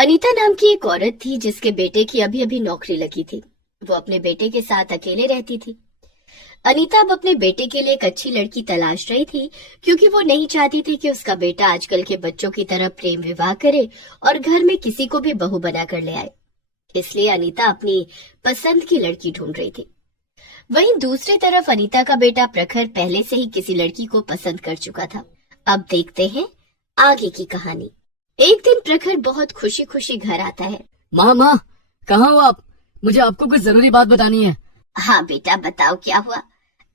अनीता नाम की एक औरत थी जिसके बेटे की अभी अभी नौकरी लगी थी। वो अपने बेटे के साथ अकेले रहती थी। अनीता अब अपने बेटे के लिए एक अच्छी लड़की तलाश रही थी, क्योंकि वो नहीं चाहती थी कि उसका बेटा आजकल के बच्चों की तरह प्रेम विवाह करे और घर में किसी को भी बहू बनाकर ले आए। इसलिए अनीता अपनी पसंद की लड़की ढूंढ रही थी। वहीं दूसरी तरफ अनीता का बेटा प्रखर पहले से ही किसी लड़की को पसंद कर चुका था। अब देखते हैं आगे की कहानी। एक दिन प्रखर बहुत खुशी खुशी घर आता है। माँ माँ, कहाँ हो आप? मुझे आपको कुछ जरूरी बात बतानी है। हाँ बेटा, बताओ क्या हुआ?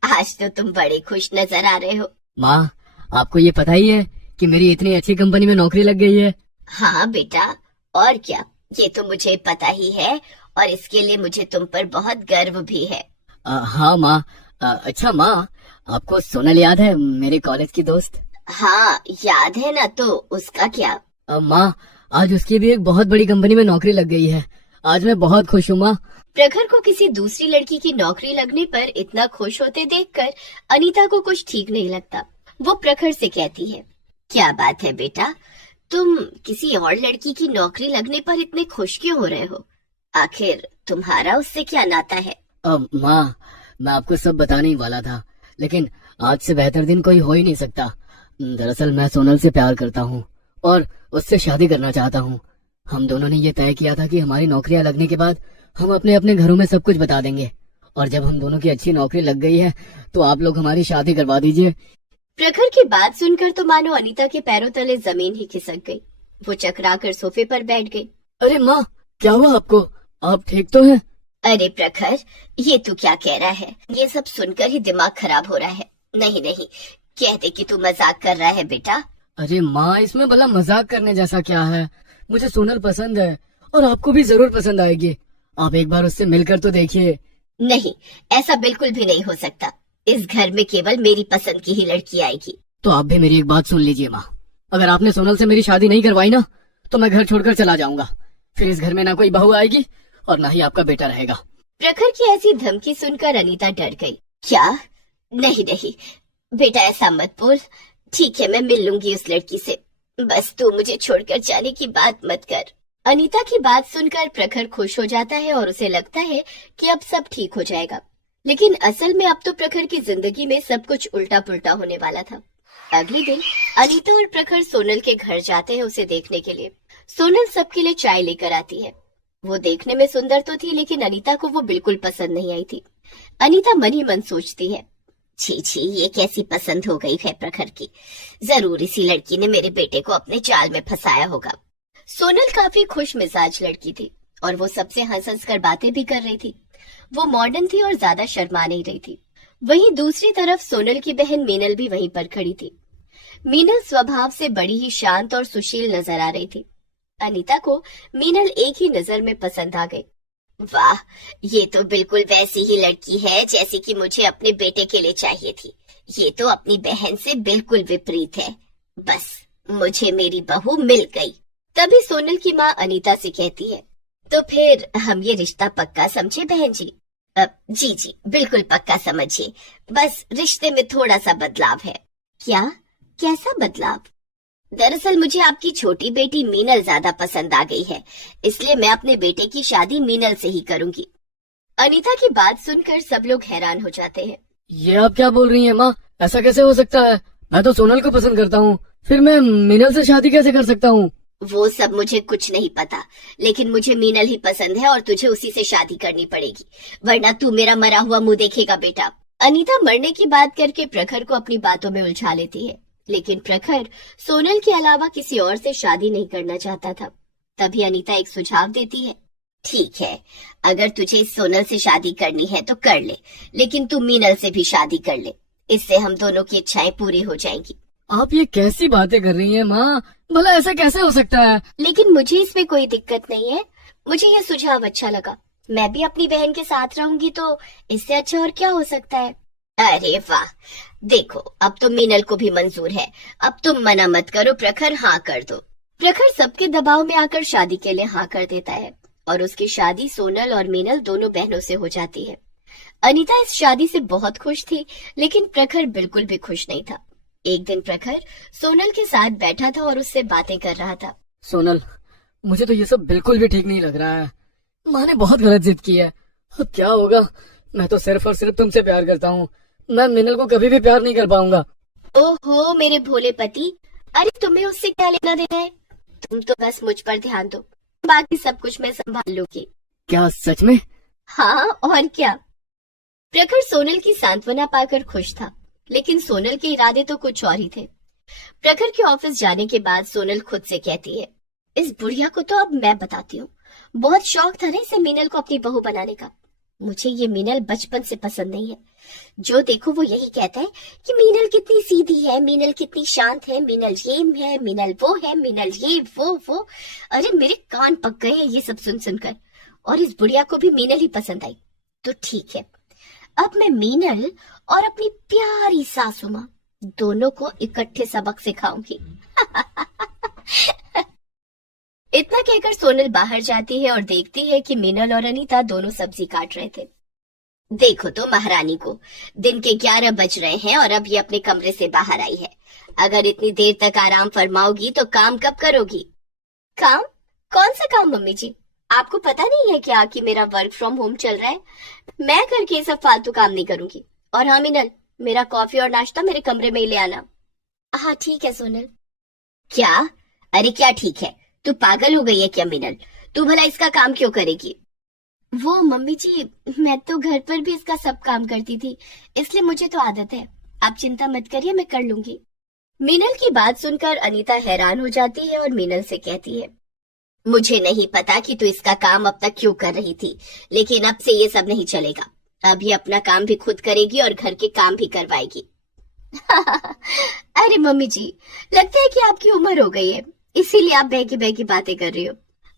आज तो तुम बड़े खुश नजर आ रहे हो। माँ, आपको ये पता ही है कि मेरी इतनी अच्छी कंपनी में नौकरी लग गई है। हाँ बेटा, और क्या, ये तो मुझे पता ही है और इसके लिए मुझे तुम पर बहुत गर्व भी है। हाँ माँ। अच्छा माँ, आपको सोनल याद है, मेरे कॉलेज की दोस्त? हाँ याद है ना, तो उसका क्या? माँ, आज उसकी भी एक बहुत बड़ी कंपनी में नौकरी लग गई है। आज मैं बहुत खुश हूँ माँ। प्रखर को किसी दूसरी लड़की की नौकरी लगने पर इतना खुश होते देखकर अनीता को कुछ ठीक नहीं लगता। वो प्रखर से कहती है, क्या बात है बेटा, तुम किसी और लड़की की नौकरी लगने पर इतने खुश क्यों हो रहे हो? आखिर तुम्हारा उससे क्या नाता है? माँ, मैं आपको सब बताने ही वाला था, लेकिन आज से बेहतर दिन कोई हो ही नहीं सकता। दरअसल मैं सोनल से प्यार करता हूँ और उससे शादी करना चाहता हूँ। हम दोनों ने ये तय किया था कि हमारी नौकरियां लगने के बाद हम अपने अपने घरों में सब कुछ बता देंगे, और जब हम दोनों की अच्छी नौकरी लग गई है तो आप लोग हमारी शादी करवा दीजिए। प्रखर की बात सुनकर तो मानो अनीता के पैरों तले जमीन ही खिसक गई। वो चकराकर सोफे पर बैठ गई। अरे माँ, क्या हुआ आपको? आप ठीक तो हैं? अरे प्रखर, ये तू क्या कह रहा है? ये सब सुनकर ही दिमाग खराब हो रहा है। नहीं नहीं, कह दे कि तू मजाक कर रहा है बेटा। अरे माँ, इसमें भला मजाक करने जैसा क्या है? मुझे सोनल पसंद है और आपको भी जरूर पसंद आएगी। आप एक बार उससे मिलकर तो देखिए। नहीं, ऐसा बिल्कुल भी नहीं हो सकता। इस घर में केवल मेरी पसंद की ही लड़की आएगी। तो आप भी मेरी एक बात सुन लीजिए माँ। अगर आपने सोनल से मेरी शादी नहीं करवाई ना, तो मैं घर छोड़कर चला जाऊंगा। फिर इस घर में ना कोई बहू आएगी और ना ही आपका बेटा रहेगा। प्रखर की ऐसी धमकी सुनकर अनीता डर गई। क्या? नहीं नहीं बेटा, ऐसा मत बोल। ठीक है, मैं मिल लूंगी उस लड़की से, बस तू मुझे छोड़कर जाने की बात मत कर। अनीता की बात सुनकर प्रखर खुश हो जाता है और उसे लगता है कि अब सब ठीक हो जाएगा। लेकिन असल में अब तो प्रखर की जिंदगी में सब कुछ उल्टा पुल्टा होने वाला था। अगले दिन अनीता और प्रखर सोनल के घर जाते हैं उसे देखने के लिए। सोनल सबके लिए चाय लेकर आती है। वो देखने में सुंदर तो थी, लेकिन अनीता को वो बिल्कुल पसंद नहीं आई थी। अनीता मन ही मन सोचती है, छी छी, ये कैसी पसंद हो गई है प्रखर की। जरूर इसी लड़की ने मेरे बेटे को अपने जाल में फंसाया होगा। सोनल काफी खुश मिजाज लड़की थी और वो सबसे हंस हंस कर बातें भी कर रही थी। वो मॉडर्न थी और ज्यादा शर्मा नहीं रही थी। वहीं दूसरी तरफ सोनल की बहन मीनल भी वहीं पर खड़ी थी। मीनल स्वभाव से बड़ी ही शांत और सुशील नजर आ रही थी। अनीता को मीनल एक ही नजर में पसंद आ गई। वाह, ये तो बिल्कुल वैसी ही लड़की है जैसी कि मुझे अपने बेटे के लिए चाहिए थी। ये तो अपनी बहन से बिल्कुल विपरीत है। बस मुझे मेरी बहू मिल गई। तभी सोनल की माँ अनीता से कहती है, तो फिर हम ये रिश्ता पक्का समझे बहन जी? जी जी बिल्कुल पक्का समझिए, बस रिश्ते में थोड़ा सा बदलाव है। क्या? कैसा बदलाव? दरअसल मुझे आपकी छोटी बेटी मीनल ज्यादा पसंद आ गई है, इसलिए मैं अपने बेटे की शादी मीनल से ही करूंगी। अनीता की बात सुनकर सब लोग हैरान हो जाते हैं। ये आप क्या बोल रही हैं माँ? ऐसा कैसे हो सकता है? मैं तो सोनल को पसंद करता हूँ, फिर मैं मीनल से शादी कैसे कर सकता हूँ? वो सब मुझे कुछ नहीं पता, लेकिन मुझे मीनल ही पसंद है और तुझे उसी से शादी करनी पड़ेगी, वरना तू मेरा मरा हुआ मुंह देखेगा बेटा। अनीता मरने की बात करके प्रखर को अपनी बातों में उलझा लेती है, लेकिन प्रखर सोनल के अलावा किसी और से शादी नहीं करना चाहता था। तभी अनीता एक सुझाव देती है, ठीक है, अगर तुझे सोनल से शादी करनी है तो कर ले, लेकिन तू मीनल से भी शादी कर ले, इससे हम दोनों की इच्छाएं पूरी हो जाएंगी। आप ये कैसी बातें कर रही हैं माँ? भला ऐसा कैसे हो सकता है? लेकिन मुझे इसमें कोई दिक्कत नहीं है, मुझे ये सुझाव अच्छा लगा। मैं भी अपनी बहन के साथ रहूंगी, तो इससे अच्छा और क्या हो सकता है? अरे वाह, देखो अब तो मीनल को भी मंजूर है। अब तुम मना मत करो प्रखर, हाँ कर दो। प्रखर सबके दबाव में आकर शादी के लिए हाँ कर देता है और उसकी शादी सोनल और मीनल दोनों बहनों से हो जाती है। अनीता इस शादी से बहुत खुश थी, लेकिन प्रखर बिल्कुल भी खुश नहीं था। एक दिन प्रखर सोनल के साथ बैठा था और उससे बातें कर रहा था। सोनल, मुझे तो ये सब बिल्कुल भी ठीक नहीं लग रहा है। माँ ने बहुत गलत जिद की है। अब क्या होगा? मैं तो सिर्फ और सिर्फ तुमसे प्यार करता हूँ। मैं मिनल को कभी भी प्यार नहीं कर पाऊंगा। ओहो मेरे भोले पति, अरे तुम्हें उससे क्या लेना देना है? तुम तो बस मुझ पर ध्यान दो, बाकी सब कुछ मैं संभाल लूंगी। क्या सच में? हाँ और क्या। प्रखर सोनल की सांत्वना पाकर खुश था, लेकिन सोनल के इरादे तो कुछ और ही थे। प्रखर के ऑफिस जाने के बाद सोनल खुद से कहती है, इस बुढ़िया को तो अब मैं बताती हूँ। बहुत शौक था ना इसे मीनल को अपनी बहू बनाने का। मुझे ये मीनल बचपन से पसंद नहीं है। जो देखो वो यही कहता है कि मीनल कितनी सीधी है, मीनल कितनी शांत है, मीनल ये है, मीनल वो है, मीनल ये वो। अरे मेरे कान पक गए हैं ये सब सुन सुनकर। और इस बुढ़िया को भी मीनल ही पसंद आई। तो ठीक है, अब मैं मीनल और अपनी प्यारी सासू माँ दोनों को इकट्ठे सबक सिखाऊंगी। इतना कहकर सोनल बाहर जाती है और देखती है कि मीनल और अनीता दोनों सब्जी काट रहे थे। देखो तो महारानी को, दिन के 11 बज रहे हैं और अब ये अपने कमरे से बाहर आई है। अगर इतनी देर तक आराम फरमाओगी तो काम कब करोगी? काम? कौन सा काम मम्मी जी? आपको पता नहीं है क्या कि मेरा वर्क फ्रॉम होम चल रहा है? मैं करके सब फालतू काम नहीं करूंगी। और हाँ मीनल, मेरा कॉफी और नाश्ता मेरे कमरे में ही ले आना। हाँ ठीक है सोनल। क्या? अरे क्या ठीक है? तू पागल हो गई है क्या मीनल? तू भला इसका काम क्यों करेगी? वो मम्मी जी, मैं तो घर पर भी इसका सब काम करती थी, इसलिए मुझे तो आदत है। आप चिंता मत करिए, मैं कर लूंगी। मीनल की बात सुनकर अनीता हैरान हो जाती है और मीनल से कहती है, मुझे नहीं पता कि तू इसका काम अब तक क्यों कर रही थी, लेकिन अब से ये सब नहीं चलेगा। अब ये अपना काम भी खुद करेगी और घर के काम भी करवाएगी। अरे मम्मी जी, लगता है कि आपकी उम्र हो गई है, इसीलिए आप बहकी बहकी बातें कर रही हो।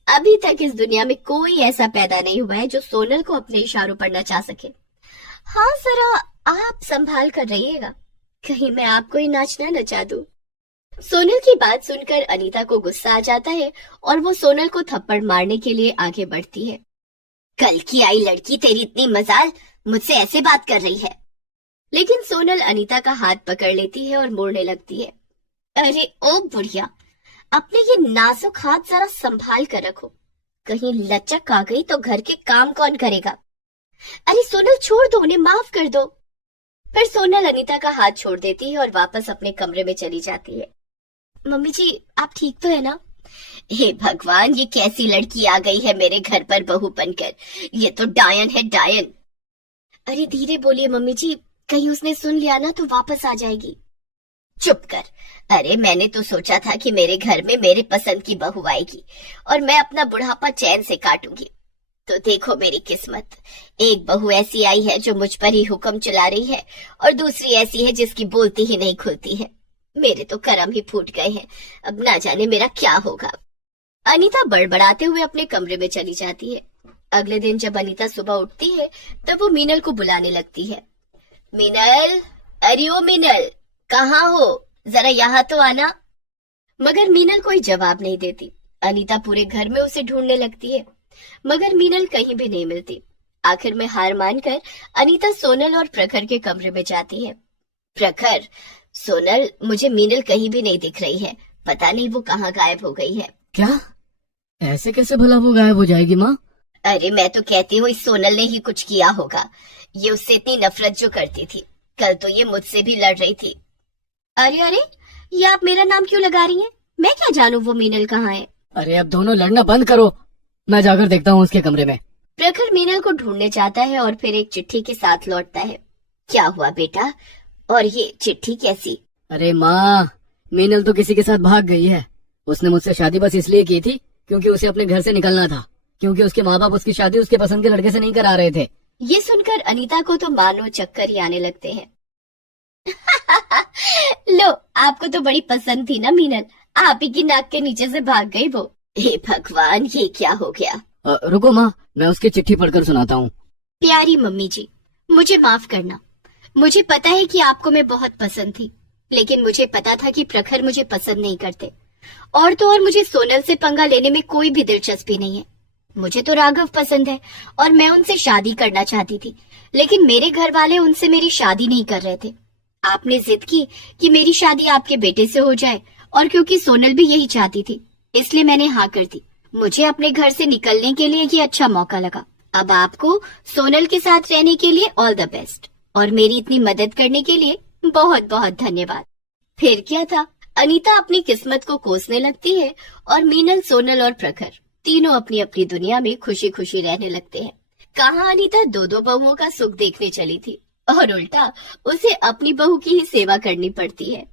अभी तक इस दुनिया में कोई ऐसा पैदा नहीं हुआ है जो सोनल को अपने इशारों पर नचा सके। हाँ जरा आप संभाल कर रहिएगा, कहीं मैं आपको ही नाचना नचा दूं। सोनल की बात सुनकर अनीता को गुस्सा आ जाता है और वो सोनल को थप्पड़ मारने के लिए आगे बढ़ती है। कल की आई लड़की, तेरी इतनी मजाल, मुझसे ऐसे बात कर रही है। लेकिन सोनल अनीता का हाथ पकड़ लेती है और मोड़ने लगती है। अरे ओ बुढ़िया, अपने ये नाजुक हाथ जरा संभाल कर रखो, कहीं लचक आ गई तो घर के काम कौन करेगा? अरे सोनल छोड़ दो, उन्हें माफ कर दो। फिर सोनल अनीता का हाथ छोड़ देती है और वापस अपने कमरे में चली जाती है। मम्मी जी आप ठीक तो है ना? हे भगवान, ये कैसी लड़की आ गई है मेरे घर पर बहू बनकर। ये तो डायन है, डायन। अरे धीरे बोलिए मम्मी जी, कहीं उसने सुन लिया ना तो वापस आ जाएगी। चुप कर। अरे मैंने तो सोचा था कि मेरे घर में मेरे पसंद की बहू आएगी और मैं अपना बुढ़ापा चैन से काटूंगी। तो देखो मेरी किस्मत, एक बहू ऐसी आई है जो मुझ पर ही हुक्म चला रही है और दूसरी ऐसी है जिसकी बोलती ही नहीं खुलती है। मेरे तो करम ही फूट गए हैं, अब ना जाने मेरा क्या होगा। अनीता बड़बड़ाते हुए अपने कमरे में चली जाती है। अगले दिन जब अनीता सुबह उठती है तब वो मीनल को बुलाने लगती है। मीनल, अरे ओ मीनल, कहाँ हो? जरा यहाँ तो आना। मगर मीनल कोई जवाब नहीं देती। अनीता पूरे घर में उसे ढूंढने लगती है, मगर मीनल कहीं भी नहीं मिलती। आखिर में हार मानकर अनीता सोनल और प्रखर के कमरे में जाती है। प्रखर, सोनल, मुझे मीनल कहीं भी नहीं दिख रही है, पता नहीं वो कहाँ गायब हो गई है। क्या? ऐसे कैसे भला वो गायब हो जाएगी माँ? अरे मैं तो कहती हूँ इस सोनल ने ही कुछ किया होगा। ये उससे इतनी नफरत जो करती थी, कल तो ये मुझसे भी लड़ रही थी। अरे अरे, ये आप मेरा नाम क्यों लगा रही हैं? मैं क्या जानूं वो मीनल कहाँ है? अरे अब दोनों लड़ना बंद करो, मैं जाकर देखता हूँ उसके कमरे में। प्रखर मीनल को ढूंढने जाता है और फिर एक चिट्ठी के साथ लौटता है। क्या हुआ बेटा, और ये चिट्ठी कैसी? अरे माँ, मीनल तो किसी के साथ भाग गई है। उसने मुझसे शादी बस इसलिए की थी क्योंकि उसे अपने घर से निकलना था, क्योंकि उसके माँ बाप उसकी शादी उसके पसंद के लड़के से नहीं करा रहे थे। ये सुनकर अनीता को तो मानो चक्कर ही आने लगते हैं। लो, आपको तो बड़ी पसंद थी ना मीनल, आप ही की नाक के नीचे से भाग गई वो। हे भगवान, ये क्या हो गया? रुको माँ, मैं उसकी चिट्ठी पढ़कर सुनाता हूँ। प्यारी मम्मी जी, मुझे माफ करना। मुझे पता है कि आपको मैं बहुत पसंद थी, लेकिन मुझे पता था कि प्रखर मुझे पसंद नहीं करते। और तो और मुझे सोनल से पंगा लेने में कोई भी दिलचस्पी नहीं है। मुझे तो राघव पसंद है और मैं उनसे शादी करना चाहती थी, लेकिन मेरे घर वाले उनसे मेरी शादी नहीं कर रहे थे। आपने जिद की कि मेरी शादी आपके बेटे से हो जाए, और क्योंकि सोनल भी यही चाहती थी, इसलिए मैंने हाँ कर दी मुझे अपने घर से निकलने के लिए ये अच्छा मौका लगा। अब आपको सोनल के साथ रहने के लिए ऑल द बेस्ट, और मेरी इतनी मदद करने के लिए बहुत बहुत धन्यवाद। फिर क्या था, अनीता अपनी किस्मत को कोसने लगती है और मीनल, सोनल और प्रखर तीनों अपनी अपनी दुनिया में खुशी खुशी रहने लगते हैं। कहाँ अनीता दो दो बहुओं का सुख देखने चली थी, और उल्टा उसे अपनी बहू की ही सेवा करनी पड़ती है।